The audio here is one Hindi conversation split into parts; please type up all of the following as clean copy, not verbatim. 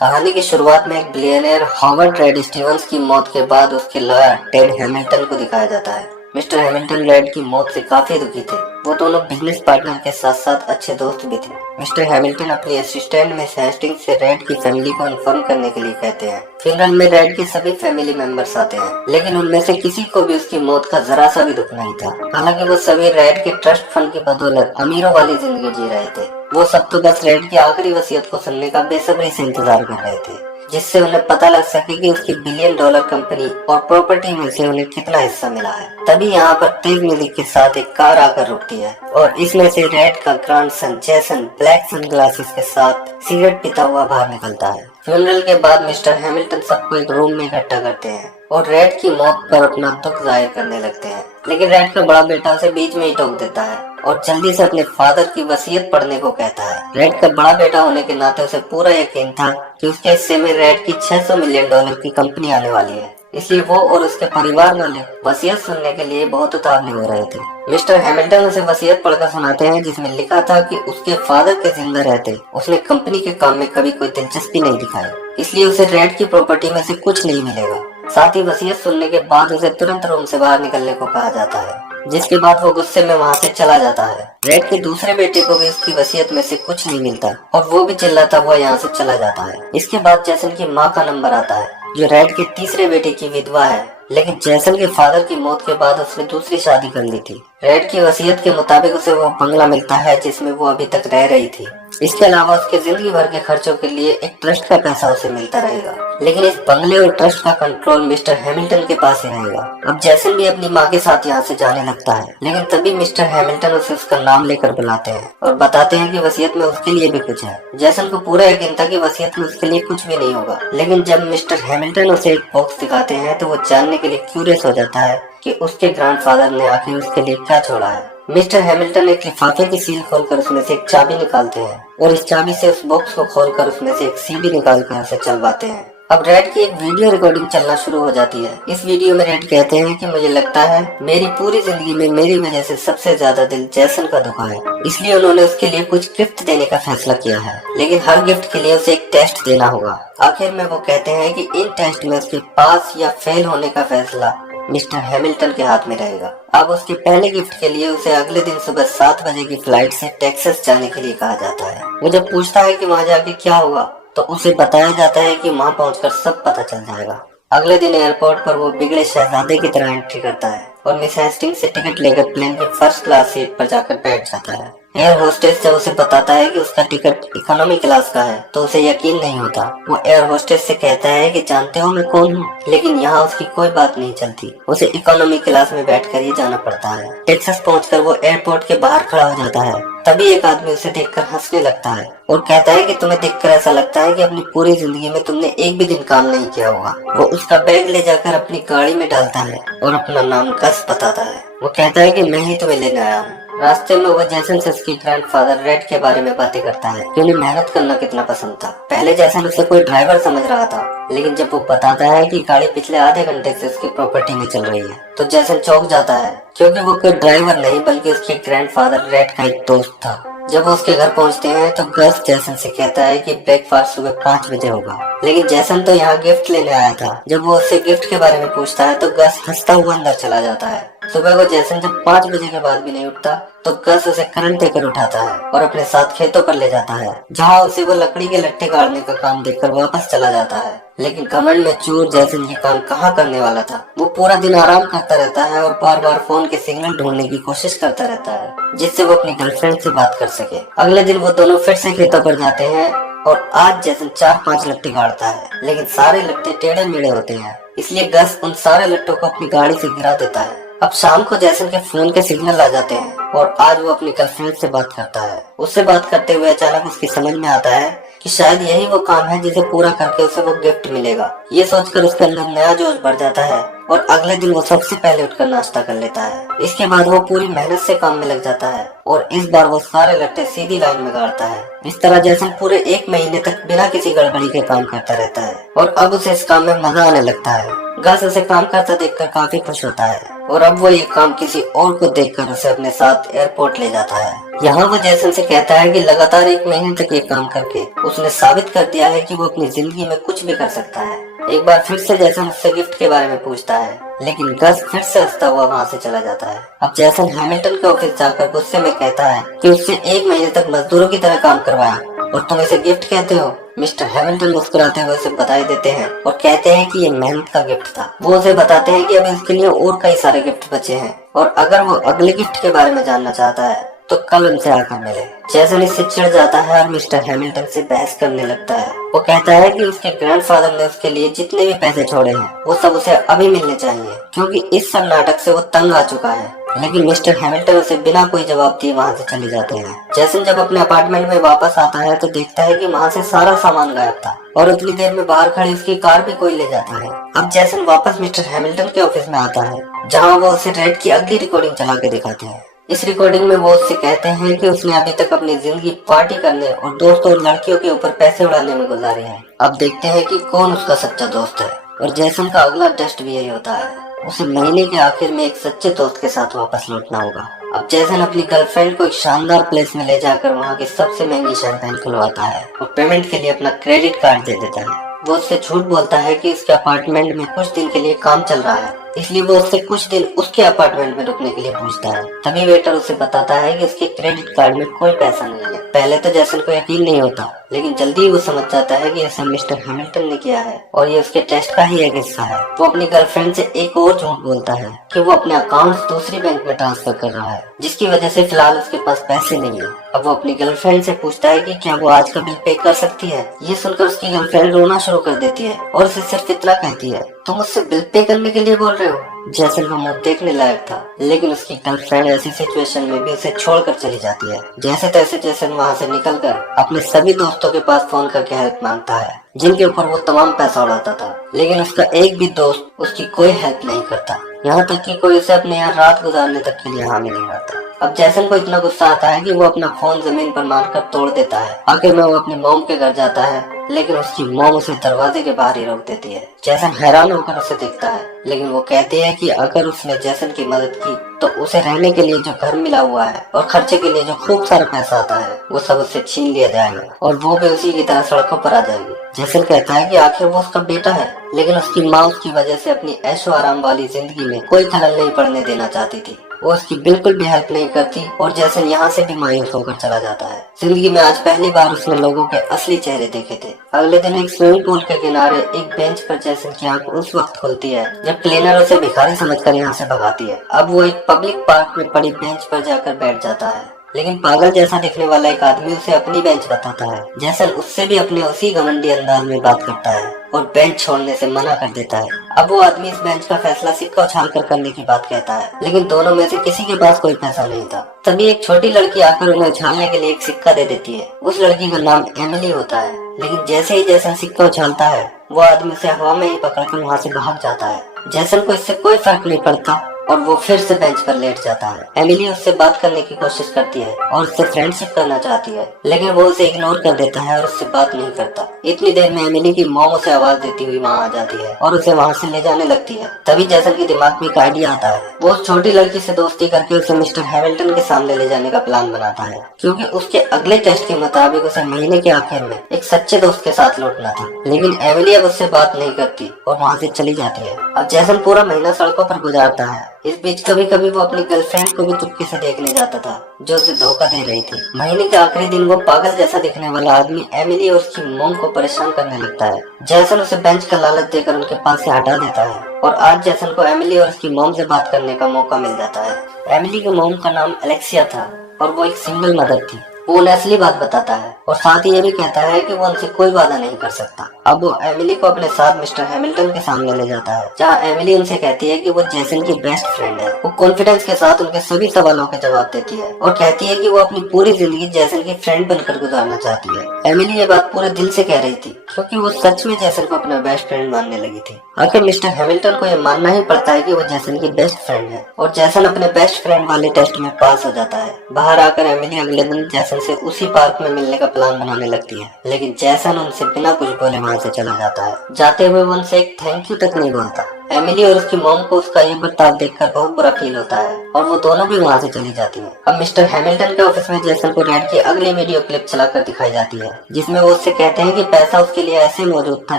कहानी की शुरुआत में एक बिलियनियर हॉवर्ड रेड स्टीवंस की मौत के बाद उसके लॉयर टेड हैमिल्टन को दिखाया जाता है। मिस्टर हैमिल्टन रेड की मौत से काफी दुखी थे। वो दोनों बिजनेस पार्टनर के साथ साथ अच्छे दोस्त भी थे। मिस्टर हैमिल्टन अपनी असिस्टेंट मिस हेस्टिंग्स से रेड की फैमिली को इन्फॉर्म करने के लिए कहते हैं। फ्यूनरल में रेड के सभी फैमिली मेंबर्स आते हैं, लेकिन उनमें से किसी को भी उसकी मौत का जरा सा भी दुख नहीं था। हालांकि वो सभी रेड के ट्रस्ट फंड की बदौलत अमीरों वाली जिंदगी जी रहे थे। वो सब तो बस रेड की आखिरी वसीयत को सुनने का बेसब्री से इंतजार कर रहे थे, जिससे उन्हें पता लग सके कि उसकी $1 बिलियन कंपनी और प्रॉपर्टी में से उन्हें कितना हिस्सा मिला है। तभी यहाँ पर तेज म्यूजिक के साथ एक कार आकर रुकती है और इसमें से रेड का ग्रैंडसन जैसन ब्लैक सनग्लासेस के साथ सिगरेट पीता हुआ बाहर निकलता है। फ्यूनरल के बाद मिस्टर हैमिल्टन सबको एक रूम में इकट्ठा करते हैं और रेड की मौत पर अपना दुख जाहिर करने लगते हैं, लेकिन रेड का बड़ा बेटा उसे बीच में ही टोक देता है और जल्दी से अपने फादर की वसीयत पढ़ने को कहता है। रेड का बड़ा बेटा होने के नाते उसे पूरा यकीन था कि उसके हिस्से में रेड की $600 मिलियन की कंपनी आने वाली है, इसलिए वो और उसके परिवार वाले वसीयत सुनने के लिए बहुत उतावले हो रहे थे। मिस्टर हैमिल्टन उसे वसीयत पढ़कर सुनाते हैं, जिसमें लिखा था कि उसके फादर के जिंदा रहते उसने कंपनी के काम में कभी कोई दिलचस्पी नहीं दिखाई, इसलिए उसे रेड की प्रॉपर्टी में से कुछ नहीं मिलेगा। साथ ही वसीयत सुनने के बाद उसे तुरंत रूम से बाहर निकलने को कहा जाता है, जिसके बाद वो गुस्से में वहाँ से चला जाता है। रेड के दूसरे बेटे को भी उसकी वसीयत में से कुछ नहीं मिलता और वो भी चिल्लाता हुआ यहाँ से चला जाता है। इसके बाद जैसन की माँ का नंबर आता है, जो रेड के तीसरे बेटे की विधवा है, लेकिन जैसन के फादर की मौत के बाद उसने दूसरी शादी कर ली थी। रेड की वसीयत के मुताबिक उसे वो बंगला मिलता है जिसमें वो अभी तक रह रही थी। इसके अलावा उसके जिंदगी भर के खर्चों के लिए एक ट्रस्ट का पैसा उसे मिलता रहेगा, लेकिन इस बंगले और ट्रस्ट का कंट्रोल मिस्टर हैमिल्टन के पास ही रहेगा। अब जैसन भी अपनी माँ के साथ यहाँ से जाने लगता है, लेकिन तभी मिस्टर हैमिल्टन उसे उसका नाम लेकर बुलाते हैं और बताते हैं कि वसीयत में उसके लिए भी कुछ है। जैसन को पूरा यकीन था कि वसीयत में उसके लिए कुछ भी नहीं होगा, लेकिन जब मिस्टर हैमिल्टन उसे एक बॉक्स दिखाते हैं तो वो जानने के लिए क्यूरियस हो जाता है कि उसके ग्रैंडफादर ने आखिर उसके लिए क्या छोड़ा है। मिस्टर हैमिल्टन एक लिफाफे की सील खोलकर उसमें से एक चाबी निकालते हैं और इस चाबी से उस बॉक्स को खोलकर उसमें से एक सीडी निकालकर उसे चलवाते हैं। अब रेड की एक वीडियो रिकॉर्डिंग चलना शुरू हो जाती है। इस वीडियो में रेड कहते हैं कि मुझे लगता है मेरी पूरी जिंदगी में मेरी वजह से सबसे ज्यादा दिल जैसन का दुखा है, इसलिए उन्होंने उसके लिए कुछ गिफ्ट देने का फैसला किया है, लेकिन हर गिफ्ट के लिए उसे एक टेस्ट देना होगा। आखिर में वो कहते हैं कि इन टेस्ट में उसके पास या फेल होने का फैसला मिस्टर हैमिल्टन के हाथ में रहेगा। अब उसके पहले गिफ्ट के लिए उसे अगले दिन सुबह 7 बजे की फ्लाइट से टेक्सास जाने के लिए कहा जाता है। वो जब पूछता है कि वहाँ जाके क्या होगा तो उसे बताया जाता है कि वहाँ पहुंचकर सब पता चल जाएगा। अगले दिन एयरपोर्ट पर वो बिगड़े शहजादे की तरह एंट्री करता है और मिस हेस्टिंग्स से टिकट लेकर प्लेन की फर्स्ट क्लास सीट पर जाकर बैठ जाता है। एयर होस्टेस जब उसे बताता है कि उसका टिकट इकोनॉमी क्लास का है तो उसे यकीन नहीं होता। वो एयर होस्टेस से कहता है कि जानते हो मैं कौन हूँ, लेकिन यहाँ उसकी कोई बात नहीं चलती। उसे इकोनॉमी क्लास में बैठकर ही जाना पड़ता है। टेक्सास पहुंचकर वो एयरपोर्ट के बाहर खड़ा हो जाता है। तभी एक आदमी उसे देखकर हंसने लगता है और कहता है कि तुम्हें देखकर ऐसा लगता है कि अपनी पूरी जिंदगी में तुमने एक भी दिन काम नहीं किया होगा। वो उसका बैग ले जाकर अपनी गाड़ी में डालता है और अपना नाम गस बताता है। वो कहता है कि मैं ही तुम्हें लेने आया हूँ। रास्ते में वो जैसन से उसके ग्रैंडफादर रेड के बारे में बातें करता है कि उन्हें मेहनत करना कितना पसंद था। पहले जैसन उसे कोई ड्राइवर समझ रहा था, लेकिन जब वो बताता है कि गाड़ी पिछले आधे घंटे से उसकी प्रॉपर्टी में चल रही है तो जैसन चौंक जाता है, क्योंकि वो कोई ड्राइवर नहीं बल्कि उसके ग्रैंडफादर रेड का एक दोस्त था। जब वो उसके घर पहुंचते हैं तो गस जैसन से कहता है कि ब्रेकफास्ट सुबह 5 बजे होगा, लेकिन जैसन तो यहाँ गिफ्ट लेने आया था। जब वो उससे गिफ्ट के बारे में पूछता है तो गस हंसता हुआ अंदर चला जाता है। सुबह को जैसन जब 5 बजे के बाद भी नहीं उठता तो गस उसे करंट देकर उठाता है और अपने साथ खेतों पर ले जाता है, जहाँ उसे वो लकड़ी के लट्ठे गाड़ने का काम देखकर वापस चला जाता है। लेकिन घमंड में चूर जैसन ये काम कहाँ करने वाला था। वो पूरा दिन आराम करता रहता है और बार बार फोन के सिग्नल ढूंढने की कोशिश करता रहता है, जिससे वो अपनी गर्लफ्रेंड से बात कर सके। अगले दिन वो दोनों फिर से खेतों पर जाते हैं और आज जैसन 4-5 लट्ठे गाड़ता है, लेकिन सारे लट्ठे टेढ़े मेढ़े होते हैं, इसलिए गस उन सारे लट्टों को अपनी गाड़ी से गिरा देता है। अब शाम को जैसन के फोन के सिग्नल आ जाते हैं और आज वो अपनी गर्लफ्रेंड से बात करता है। उससे बात करते हुए अचानक उसकी समझ में आता है कि शायद यही वो काम है जिसे पूरा करके उसे वो गिफ्ट मिलेगा। ये सोचकर उसके अंदर नया जोश भर जाता है और अगले दिन वो सबसे पहले उठकर नाश्ता कर लेता है। इसके बाद वो पूरी मेहनत से काम में लग जाता है और इस बार वो सारे लट्टे सीधी लाइन में गाड़ता है। इस तरह जैसन पूरे 1 महीने तक बिना किसी गड़बड़ी के काम करता रहता है और अब उसे इस काम में मजा आने लगता है। गस उसे काम करता देखकर काफी खुश होता है और अब वो ये काम किसी और को देखकर उसे अपने साथ एयरपोर्ट ले जाता है। यहाँ वो जैसन से कहता है कि लगातार 1 महीने तक ये काम करके उसने साबित कर दिया है कि वो अपनी जिंदगी में कुछ भी कर सकता है। एक बार फिर से जैसन उससे गिफ्ट के बारे में पूछता है, लेकिन गस फिर से हंसता हुआ वहाँ से चला जाता है। अब जैसन हैमिल्टन के ऑफिस जाकर गुस्से में कहता है कि उससे 1 महीने तक मजदूरों की तरह काम करवाया और तुम इसे गिफ्ट कहते हो। मिस्टर हैमिल्टन मुस्कुराते हुए उसे बधाई देते हैं और कहते हैं कि ये मेहनत का गिफ्ट था। वो उसे बताते हैं कि अब इसके लिए और कई सारे गिफ्ट बचे हैं और अगर वो अगले गिफ्ट के बारे में जानना चाहता है तो कल उनसे आकर मिले। जैसन इससे चिढ़ जाता है और मिस्टर हैमिल्टन से बहस करने लगता है। वो कहता है कि उसके ग्रैंडफादर ने उसके लिए जितने भी पैसे छोड़े हैं वो सब उसे अभी मिलने चाहिए, क्योंकि इस सब नाटक से वो तंग आ चुका है। लेकिन मिस्टर हैमिल्टन उसे बिना कोई जवाब दिए वहाँ से चले जाते हैं। जैसन जब अपने अपार्टमेंट में वापस आता है तो देखता है कि वहाँ से सारा सामान गायब था और उतनी देर में बाहर खड़ी उसकी कार भी कोई ले जाता है। अब जैसन वापस मिस्टर हैमिल्टन के ऑफिस में आता है, जहाँ वो उसे रेड की अगली रिकॉर्डिंग चला के दिखाते हैं। इस रिकॉर्डिंग में वो उससे कहते हैं कि उसने अभी तक अपनी जिंदगी पार्टी करने और दोस्तों और लड़कियों के ऊपर पैसे उड़ाने में गुजारी है। अब देखते हैं कि कौन उसका सच्चा दोस्त है और जैसन का अगला टेस्ट भी यही होता है। उसे महीने के आखिर में एक सच्चे दोस्त के साथ वापस लौटना होगा। अब जैसन अपनी गर्लफ्रेंड को एक शानदार प्लेस में ले जाकर वहाँ की सबसे महंगी शैंपेन खुलवाता है और पेमेंट के लिए अपना क्रेडिट कार्ड दे देता है। वो उससे झूठ बोलता है कि इसके अपार्टमेंट में कुछ दिन के लिए काम चल रहा है, इसलिए वो उससे कुछ दिन उसके अपार्टमेंट में रुकने के लिए पूछता है। तभी वेटर उसे बताता है कि उसके क्रेडिट कार्ड में कोई पैसा नहीं है। पहले तो जैसन को यकीन नहीं होता, लेकिन जल्दी ही वो समझ जाता है कि ऐसा मिस्टर हैमिल्टन ने किया है और ये उसके टेस्ट का ही एक हिस्सा है। वो अपनी गर्लफ्रेंड से एक और झूठ बोलता है कि वो अपने अकाउंट दूसरी बैंक में ट्रांसफर कर रहा है, जिसकी वजह से फिलहाल उसके पास पैसे नहीं है। अब वो अपनी गर्लफ्रेंड से पूछता है कि क्या वो आज का बिल पे कर सकती है। ये सुनकर उसकी गर्लफ्रेंड रोना शुरू कर देती है और उसे सिर्फ इतना कहती है, तुम मुझसे बिल पे करने के लिए बोल रहे हो। जैसन वो मुंह देखने लायक था, लेकिन उसकी गर्लफ्रेंड ऐसी सिचुएशन में भी उसे छोड़कर चली जाती है। जैसे तैसे जैसन वहाँ से निकलकर अपने सभी दोस्तों के पास फोन करके हेल्प मांगता है, जिनके ऊपर वो तमाम पैसा उड़ाता था, लेकिन उसका एक भी दोस्त उसकी कोई हेल्प नहीं करता। यहाँ तक कि कोई उसे अपने यहाँ रात गुजारने तक के लिए हामी नहीं रहता। अब जैसन को इतना गुस्सा आता है कि वो अपना फोन जमीन पर मारकर तोड़ देता है। आखिर में वो अपनी मॉम के घर जाता है, लेकिन उसकी मॉम उसे दरवाजे के बाहर ही रोक देती है। जैसन हैरान होकर उसे देखता है, लेकिन वो कहती है कि अगर उसने जैसन की मदद की तो उसे रहने के लिए जो घर मिला हुआ है और खर्चे के लिए जो खूब सारा पैसा आता है वो सब उससे छीन लिया जाएगा और वो भी उसी की तरह सड़कों पर आ जाएगी। जैसन कहता है कि आखिर वो उसका बेटा है, लेकिन उसकी माँ उसकी वजह से अपनी ऐशो आराम वाली जिंदगी में कोई खलल नहीं पड़ने देना चाहती थी। वो उसकी बिल्कुल भी हेल्प नहीं करती और जैसन यहाँ से भी मायूस होकर चला जाता है। जिंदगी में आज पहली बार उसने लोगों के असली चेहरे देखे थे। अगले दिन एक स्विमिंग पूल के किनारे एक बेंच पर जैसन की आंख उस वक्त खुलती है जब क्लीनर उसे भिखारी समझकर यहाँ से भगाती है। अब वो एक पब्लिक पार्क में पड़ी बेंच पर जाकर बैठ जाता है, लेकिन पागल जैसा दिखने वाला एक आदमी उसे अपनी बेंच बताता है। जैसन उससे भी अपने उसी घमंडी अंदाज में बात करता है और बेंच छोड़ने से मना कर देता है। अब वो आदमी इस बेंच का फैसला सिक्का उछाल कर करने की बात कहता है, लेकिन दोनों में से किसी के पास कोई पैसा नहीं था। तभी एक छोटी लड़की आकर उन्हें उछालने के लिए एक सिक्का दे देती है। उस लड़की का नाम एमिली होता है, लेकिन जैसे ही जैसन सिक्का उछालता है वो आदमी उसे हवा में ही पकड़कर वहाँ से भाग जाता है। जैसन को इससे कोई फर्क नहीं पड़ता और वो फिर से बेंच पर लेट जाता है। एमिली उससे बात करने की कोशिश करती है और उससे फ्रेंडशिप करना चाहती है, लेकिन वो उसे इग्नोर कर देता है और उससे बात नहीं करता। इतनी देर में एमिली की मॉम उसे आवाज देती हुई वहाँ आ जाती है और उसे वहाँ से ले जाने लगती है। तभी जैसन के दिमाग में एक आइडिया आता है। वो उस छोटी लड़की से दोस्ती करके उसे मिस्टर हैमिल्टन के सामने ले जाने का प्लान बनाता है, क्योंकि उसके अगले टेस्ट के मुताबिक उसे महीने के आखिर में एक सच्चे दोस्त के साथ लौटना था। लेकिन एमिली अब उससे बात नहीं करती और वहाँ से चली जाती है। अब जैसन पूरा महीना सड़कों पर गुजारता है। इस बीच कभी कभी वो अपनी गर्लफ्रेंड को भी चुपके से देखने जाता था, जो उसे धोखा दे रही थी। महीने के आखिरी दिन वो पागल जैसा दिखने वाला आदमी एमिली और उसकी मॉम को परेशान करने लगता है। जैसन उसे बेंच का लालच देकर उनके पास से हटा देता है और आज जैसन को एमिली और उसकी मॉम से बात करने का मौका मिल जाता है। एमिली की मॉम का नाम एलेक्सिया था और वो एक सिंगल मदर थी। वो उन्हें असली बात बताता है और साथ ही ये भी कहता है कि वो उनसे कोई वादा नहीं कर सकता। अब वो एमिली को अपने साथ मिस्टर हैमिल्टन के सामने ले जाता है, जहाँ एमिली उनसे कहती है कि वो जैसन की बेस्ट फ्रेंड है। वो कॉन्फिडेंस के साथ उनके सभी सवालों के जवाब देती है और कहती है कि वो अपनी पूरी जिंदगी जैसन की फ्रेंड बनकर गुजारना चाहती है। एमिली ये बात पूरे दिल से कह रही थी, क्योंकि वो सच में जैसन को अपना बेस्ट फ्रेंड मानने लगी थी। आखिर मिस्टर हैमिल्टन को यह मानना ही पड़ता है कि वो जैसन की बेस्ट फ्रेंड है और जैसन अपने बेस्ट फ्रेंड वाले टेस्ट में पास हो जाता है। बाहर आकर एमिली अगले दिन जैसन से उसी पार्क में मिलने का प्लान बनाने लगती है, लेकिन जैसन उनसे बिना कुछ बोले वहाँ से चला जाता है। जाते हुए वो उनसे एक थैंक यू तक नहीं बोलता। एमिली और उसकी मॉम को उसका ये बर्ताव देखकर बहुत बुरा फील होता है और वो दोनों भी वहाँ से चली जाती हैं। अब मिस्टर हैमिल्टन के ऑफिस में जैसन को रेड की अगली वीडियो क्लिप चलाकर दिखाई जाती है, जिसमें वो उससे कहते हैं कि पैसा उसके लिए ऐसे मौजूद था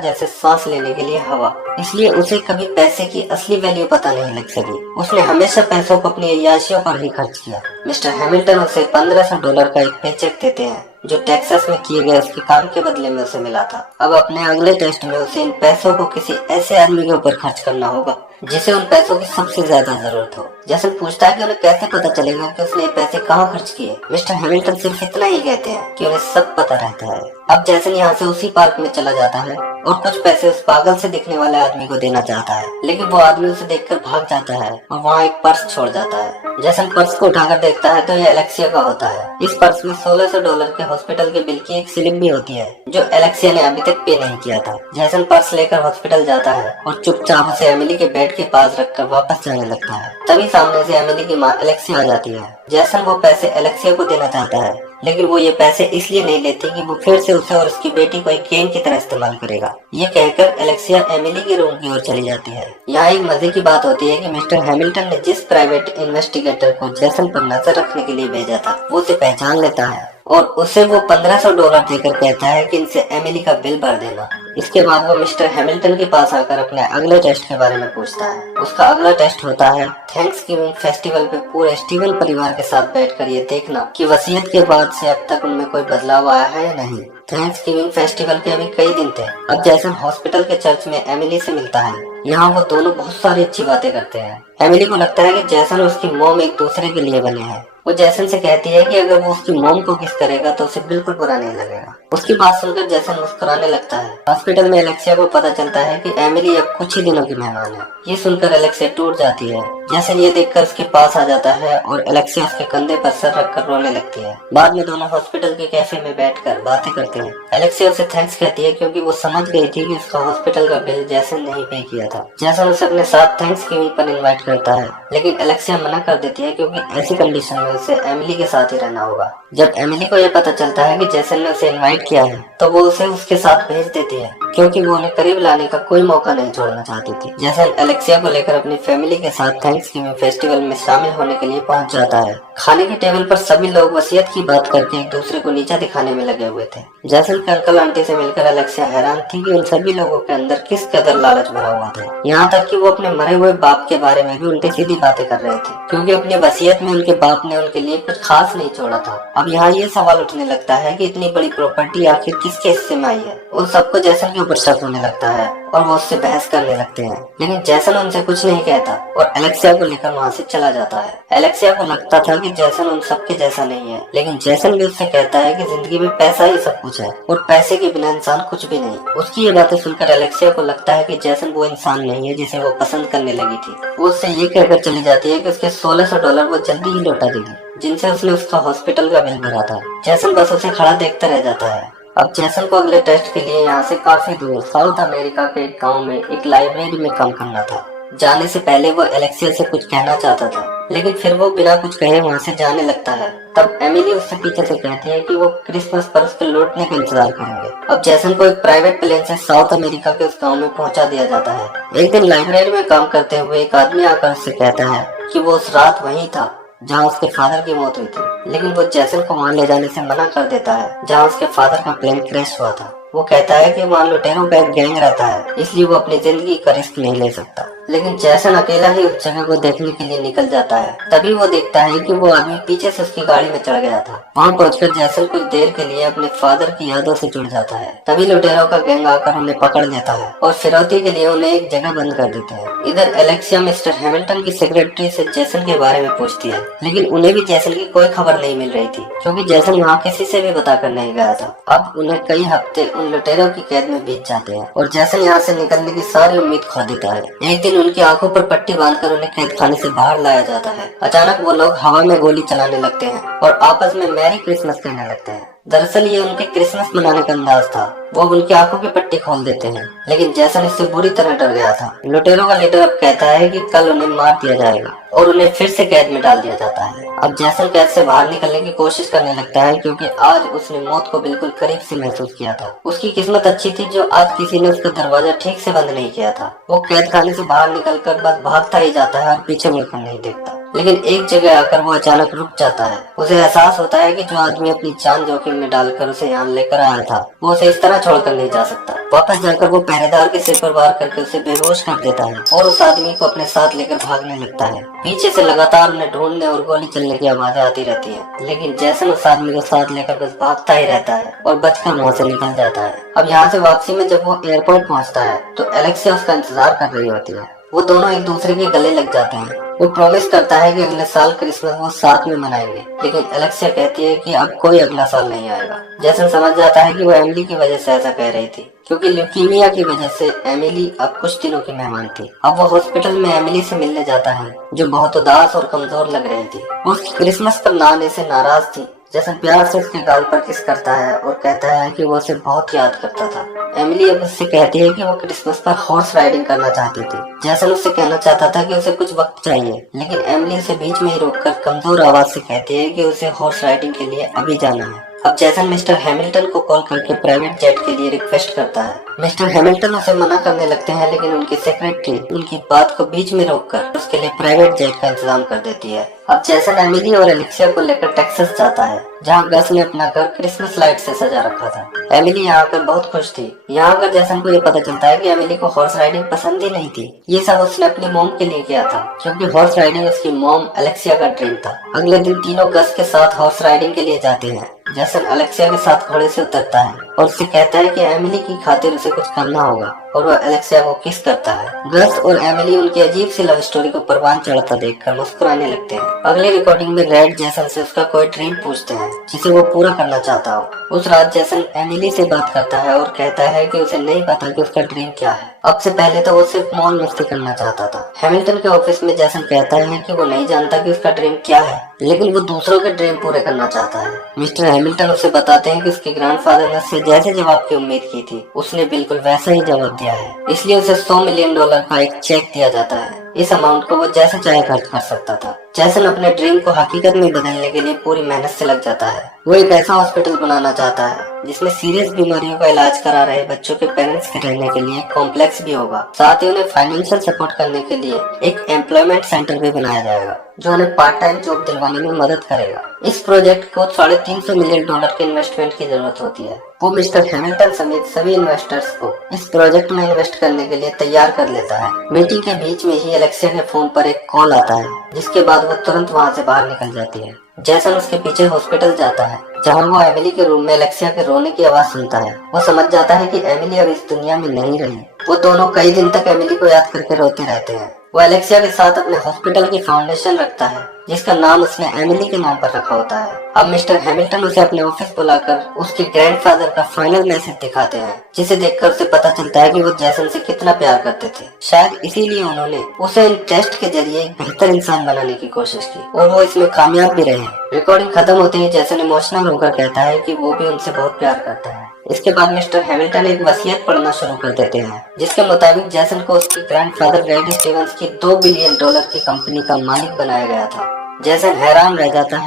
जैसे सांस लेने के लिए हवा, इसलिए उसे कभी पैसे की असली वैल्यू पता नहीं लग सकी। उसने हमेशा पैसों को अपनी अय्याशियों पर ही खर्च किया। मिस्टर हैमिल्टन उसे $1500 का एक पेचेक देते हैं जो टेक्सास में किए गए उसके काम के बदले में उसे मिला था। अब अपने अगले टेस्ट में उसे इन पैसों को किसी ऐसे आदमी के ऊपर खर्च करना होगा जिसे उन पैसों की सबसे ज्यादा जरूरत हो। जैसन पूछता है कि उन्हें कैसे पता चलेगा कि उसने ये पैसे कहाँ खर्च किए। मिस्टर हैमिल्टन सिर्फ इतना ही कहते हैं कि उन्हें सब पता रहता है। अब जैसन यहाँ से उसी पार्क में चला जाता है और कुछ पैसे उस पागल से दिखने वाले आदमी को देना चाहता है, लेकिन वो आदमी उसे देखकर भाग जाता है और वहाँ एक पर्स छोड़ जाता है। जैसन पर्स को उठाकर देखता है तो ये एलेक्सिया का होता है। इस पर्स में $1600 के हॉस्पिटल के बिल की एक स्लिप भी होती है जो एलेक्सिया ने अभी तक पे नहीं किया था। जैसन पर्स लेकर हॉस्पिटल जाता है और चुपचाप उसे एमिली के बेड के पास रखकर वापस जाने लगता है। तभी सामने से एमिली की माँ एलेक्सिया आ जाती है। जैसन वो पैसे एलेक्सिया को देना चाहता है, लेकिन वो ये पैसे इसलिए नहीं लेती कि वो फिर से उसे और उसकी बेटी को एक गेम की तरह इस्तेमाल करेगा। ये कहकर एलेक्सिया एमिली के रूम की ओर चली जाती है। यहाँ एक मजे की बात होती है कि मिस्टर हैमिल्टन ने जिस प्राइवेट इन्वेस्टिगेटर को जैसन पर नजर रखने के लिए भेजा था वो उसे पहचान लेता है और उसे वो $1500 देकर कहता है कि इनसे एमिली का बिल भर देना। इसके बाद वो मिस्टर हैमिल्टन के पास आकर अपने अगले टेस्ट के बारे में पूछता है। उसका अगला टेस्ट होता है थैंक्सगिविंग फेस्टिवल पे पूरे स्टीवन परिवार के साथ बैठकर ये देखना कि वसीयत के बाद से अब तक उनमें कोई बदलाव आया है या नहीं। थैंक्सगिविंग फेस्टिवल के अभी कई दिन थे। अब जैसन हॉस्पिटल के चर्च में एमिली से मिलता है। यहाँ वो दोनों बहुत सारी अच्छी बातें करते हैं। एमिली को लगता है कि जैसन और उसकी मॉम एक दूसरे के लिए बने हैं। वो जैसन से कहती है कि अगर वो उसकी मॉम को किस करेगा तो उसे बिल्कुल बुरा नहीं लगेगा। उसकी बात सुनकर जैसन मुस्कुराने लगता है। हॉस्पिटल में एलेक्सिया को पता चलता है कि एमिली अब कुछ ही दिनों की मेहमान है। ये सुनकर एलेक्सिया टूट जाती है। जैसन ये देखकर उसके पास आ जाता है और एलेक्सिया उसके कंधे पर सर रखकर रोने लगती है। बाद में दोनों हॉस्पिटल के कैफे में बैठकर बातें करते हैं। एलेक्सिया उसे थैंक्स कहती है क्योंकि वो समझ गई थी कि उसका हॉस्पिटल का बिल जैसन नहीं पे किया था। जैसन उसे अपने साथ थैंक्सगिविंग पर इनवाइट करता है, लेकिन एलेक्सिया मना कर देती है क्योंकि ऐसी कंडीशन में उसे एमिली के साथ ही रहना होगा। जब एमिली को यह पता चलता है कि जैसन ने उसे इनवाइट किया है तो वो उसे उसके साथ भेज देती है क्योंकि वो उन्हें करीब लाने का कोई मौका नहीं छोड़ना चाहती थी। जैसन एलेक्सिया को लेकर अपनी फैमिली के साथ थैंक्सगिविंग फेस्टिवल में शामिल होने के लिए पहुंच जाता है। खाने के टेबल पर सभी लोग वसीयत की बात करके एक दूसरे को नीचा दिखाने में लगे हुए थे। जैसन के अंकल आंटी से मिलकर एलेक्सिया हैरान थी कि उन सभी लोगों के अंदर किस कदर लालच भरा हुआ था। यहाँ तक कि वो अपने मरे हुए बाप के बारे में भी उल्टी सीधी बातें कर रहे थे क्योंकि अपनी वसीयत में उनके बाप ने उनके लिए कुछ खास नहीं छोड़ा था। अब यहाँ ये सवाल उठने लगता है कि इतनी बड़ी प्रॉपर्टी आखिर किसके हिस्से में आई है। उन सबको जैसन के ऊपर शक होने लगता है और वो उससे बहस करने लगते हैं, लेकिन जैसन उनसे कुछ नहीं कहता और एलेक्सिया को लेकर वहाँ से चला जाता है। एलेक्सिया को लगता था कि जैसन उन सबके जैसा नहीं है, लेकिन जैसन भी उससे कहता है कि जिंदगी में पैसा ही सब कुछ है और पैसे के बिना इंसान कुछ भी नहीं। उसकी ये बातें सुनकर एलेक्सिया को लगता है कि जैसन वो इंसान नहीं है जिसे वो पसंद करने लगी थी। वो उससे ये कहकर चली जाती है कि उसके $1600 वो जल्दी ही लौटा देगी जिनसे उसने उसका हॉस्पिटल का बिल भरा था। जैसन बस उसे खड़ा देखता रह जाता है। अब जैसन को अगले टेस्ट के लिए यहाँ से काफी दूर साउथ अमेरिका के एक गांव में एक लाइब्रेरी में काम करना था। जाने से पहले वो एलेक्सिया से कुछ कहना चाहता था, लेकिन फिर वो बिना कुछ कहे वहाँ से जाने लगता है। तब एमिली उससे पीछे से कहती है कि वो क्रिसमस पर उसके लौटने का इंतजार करेंगे। अब जैसन को एक प्राइवेट प्लेन से साउथ अमेरिका के उस गांव में पहुंचा दिया जाता है। एक दिन लाइब्रेरी में काम करते हुए एक आदमी आकर उससे कहता है कि वो उस रात वहीं था जहाँ उसके फादर की मौत हुई थी, लेकिन वो जैसन को वहाँ ले जाने से मना कर देता है जहाँ उसके फादर का प्लेन क्रैश हुआ था। वो कहता है कि वहाँ लुटेरों का एक गैंग रहता है, इसलिए वो अपनी जिंदगी का रिस्क नहीं ले सकता। लेकिन जैसन अकेला ही उस जगह को देखने के लिए निकल जाता है। तभी वो देखता है कि वो आदमी पीछे से उसकी गाड़ी में चढ़ गया था। वहाँ पहुंचकर जैसन कुछ देर के लिए अपने फादर की यादों से जुड़ जाता है। तभी लुटेरों का गैंग आकर उन्हें पकड़ लेता है और फिरौती के लिए उन्हें एक जगह बंद कर देते हैं। इधर एलेक्सिया मिस्टर हैमिल्टन की सेक्रेटरी से जैसन के बारे में पूछती है, लेकिन उन्हें भी जैसन की कोई खबर नहीं मिल रही थी क्योंकि जैसन वहाँ किसी से भी बताकर नहीं गया था। अब उन्हें कई हफ्ते उन लुटेरों की कैद में बीत जाते हैं और जैसन यहाँ से निकलने की सारी उम्मीद खो देता है। एक दिन उनकी आंखों पर पट्टी बांधकर उन्हें कैद खाने से बाहर लाया जाता है। अचानक वो लोग हवा में गोली चलाने लगते हैं और आपस में मैरी क्रिसमस कहने लगते हैं। दरअसल ये उनके क्रिसमस मनाने का अंदाज था। वो अब उनकी आंखों की पट्टी खोल देते हैं, लेकिन जैसन इससे बुरी तरह डर गया था। लुटेरों का लीडर अब कहता है कि कल उन्हें मार दिया जाएगा और उन्हें फिर से कैद में डाल दिया जाता है। अब जैसन कैद से बाहर निकलने की कोशिश करने लगता है, क्योंकि आज उसने मौत को बिल्कुल करीब से महसूस किया था। उसकी किस्मत अच्छी थी जो आज किसी ने उसका दरवाजा ठीक से बंद नहीं किया था। वो कैद खाने से बाहर निकलकर बस भागता ही जाता है और पीछे मुड़कर नहीं देखता। लेकिन एक जगह आकर वो अचानक रुक जाता है। उसे एहसास होता है कि जो आदमी अपनी जान जोखिम में डालकर उसे यहाँ लेकर आया था, वो उसे इस तरह छोड़कर नहीं जा सकता। वापस जाकर वो पहरेदार के सिर पर वार करके उसे बेहोश कर देता है और उस आदमी को अपने साथ लेकर भागने लगता है। पीछे से लगातार उन्हें ढूंढने और गोली चलने की आवाजें आती रहती है, लेकिन जैसन उस आदमी को साथ लेकर बस भागता ही रहता है और बचकर वहाँ से निकल जाता है। अब यहाँ से वापसी में जब वो एयरपोर्ट पहुँचता है तो एलेक्सिया उसका इंतजार कर रही होती है। वो दोनों एक दूसरे के गले लग जाते हैं। वो प्रॉमिस करता है कि अगले साल क्रिसमस वो साथ में मनाएंगे, लेकिन एलेक्सिया कहती है कि अब कोई अगला साल नहीं आएगा। जैसन समझ जाता है कि वो एमिली की वजह से ऐसा कह रही थी, क्योंकि ल्यूकीमिया की वजह से एमिली अब कुछ दिनों की मेहमान थी। अब वो हॉस्पिटल में एमिली से मिलने जाता है, जो बहुत उदास और कमजोर लग रही थी। वो क्रिसमस पर ना आने से नाराज थी। जैसन प्यार से उसके गाल पर किस करता है और कहता है कि वो उसे बहुत याद करता था। एमिली अब उससे कहती है कि वो क्रिसमस पर हॉर्स राइडिंग करना चाहती थी। जैसन उससे कहना चाहता था कि उसे कुछ वक्त चाहिए, लेकिन एमिली उसे बीच में ही रोककर कमजोर आवाज से कहती है कि उसे हॉर्स राइडिंग के लिए अभी जाना है। अब जैसन मिस्टर हैमिल्टन को कॉल करके प्राइवेट जेट के लिए रिक्वेस्ट करता है। मिस्टर हैमिल्टन उसे मना करने लगते हैं, लेकिन उनकी सेक्रेटरी उनकी बात को बीच में रोककर उसके लिए प्राइवेट जेट का इंतजाम कर देती है। अब जैसन एमिली और एलेक्सिया को लेकर टेक्सास जाता है, जहाँ गस ने अपना घर क्रिसमस लाइट से सजा रखा था। एमिली यहाँ आकर बहुत खुश थी। यहाँ आकर जैसन को ये पता चलता है कि एमिली को हॉर्स राइडिंग पसंद ही नहीं थी। ये सब उसने अपनी मॉम के लिए किया था, क्योंकि हॉर्स राइडिंग उसकी मॉम एलेक्सिया का ड्रीम था। अगले दिन तीनों गस के साथ हॉर्स राइडिंग के लिए जाते हैं। जैसन एलेक्सिया के साथ घोड़े से उतरता है और उससे कहता है कि एमिली की खातिर उसे कुछ करना होगा, और वह एलेक्सिया को किस करता है। गस और एमिली उनकी अजीब सी लव स्टोरी को परवान चढ़ता देखकर मुस्कुराने लगते हैं। अगली रिकॉर्डिंग में रेड जैसन से उसका कोई ड्रीम पूछते हैं जिसे वो पूरा करना चाहता हो। उस रात जैसन एमिली से बात करता है और कहता है कि उसे नहीं पता कि उसका ड्रीम क्या है। अब से पहले तो वो सिर्फ मौज मस्ती करना चाहता था। हैमिल्टन के ऑफिस में जैसन कहता है कि वो नहीं जानता कि उसका ड्रीम क्या है, लेकिन वो दूसरों के ड्रीम पूरे करना चाहता है। मिस्टर हैमिल्टन उसे बताते हैं कि उसके ग्रैंडफादर ने उससे जैसे जवाब की उम्मीद की थी, उसने बिल्कुल वैसा ही जवाब दिया है। इसलिए उसे $100 मिलियन का एक चेक दिया जाता है। इस अमाउंट को वो जैसे चाहे खर्च कर सकता था। जैसन अपने ड्रीम को हकीकत में बदलने के लिए पूरी मेहनत से लग जाता है। वो एक ऐसा हॉस्पिटल बनाना चाहता है जिसमें सीरियस बीमारियों का इलाज करा रहे बच्चों के पेरेंट्स के रहने के लिए कॉम्प्लेक्स भी होगा। साथ ही उन्हें फाइनेंशियल सपोर्ट करने के लिए एक एम्प्लॉयमेंट सेंटर भी बनाया जाएगा, जो उन्हें पार्ट टाइम जॉब दिलवाने में मदद करेगा। इस प्रोजेक्ट को $350 मिलियन के इन्वेस्टमेंट की जरूरत होती है। वो मिस्टर हैमिल्टन समेत सभी इन्वेस्टर्स को इस प्रोजेक्ट में इन्वेस्ट करने के लिए तैयार कर लेता है। मीटिंग के बीच में ही एलेक्सिया के फोन पर एक कॉल आता है, जिसके बाद वो तुरंत वहाँ से बाहर निकल जाती है। जैसन उसके पीछे हॉस्पिटल जाता है, जहाँ वो एमिली के रूम में एलेक्सिया के रोने की आवाज सुनता है। वो समझ जाता है कि एमिली अब इस दुनिया में नहीं रही। वो दोनों कई दिन तक एमिली को याद करके रोते रहते हैं। वो एलेक्सिया के साथ अपने हॉस्पिटल की फाउंडेशन रखता है, जिसका नाम उसने एमिली के नाम पर रखा होता है। अब मिस्टर हैमिल्टन उसे अपने ऑफिस बुलाकर उसके ग्रैंडफादर का फाइनल मैसेज दिखाते हैं, जिसे देखकर उसे पता चलता है कि वो जैसन से कितना प्यार करते थे। शायद इसीलिए उन्होंने उसे इन टेस्ट के जरिए एक बेहतर इंसान बनाने की कोशिश की, और वो इसमें कामयाब भी रहे। रिकॉर्डिंग खत्म होते ही जैसन इमोशनल होकर कहता है कि वो भी उनसे बहुत प्यार करता है। इसके बाद मिस्टर हैमिल्टन एक वसीयत पढ़ना शुरू कर देते हैं, जिसके मुताबिक जैसन को उसके ग्रैंडफादर रेड स्टीवंस की $2 बिलियन की कंपनी का मालिक बनाया गया था। जैसन हैरान रह जाता है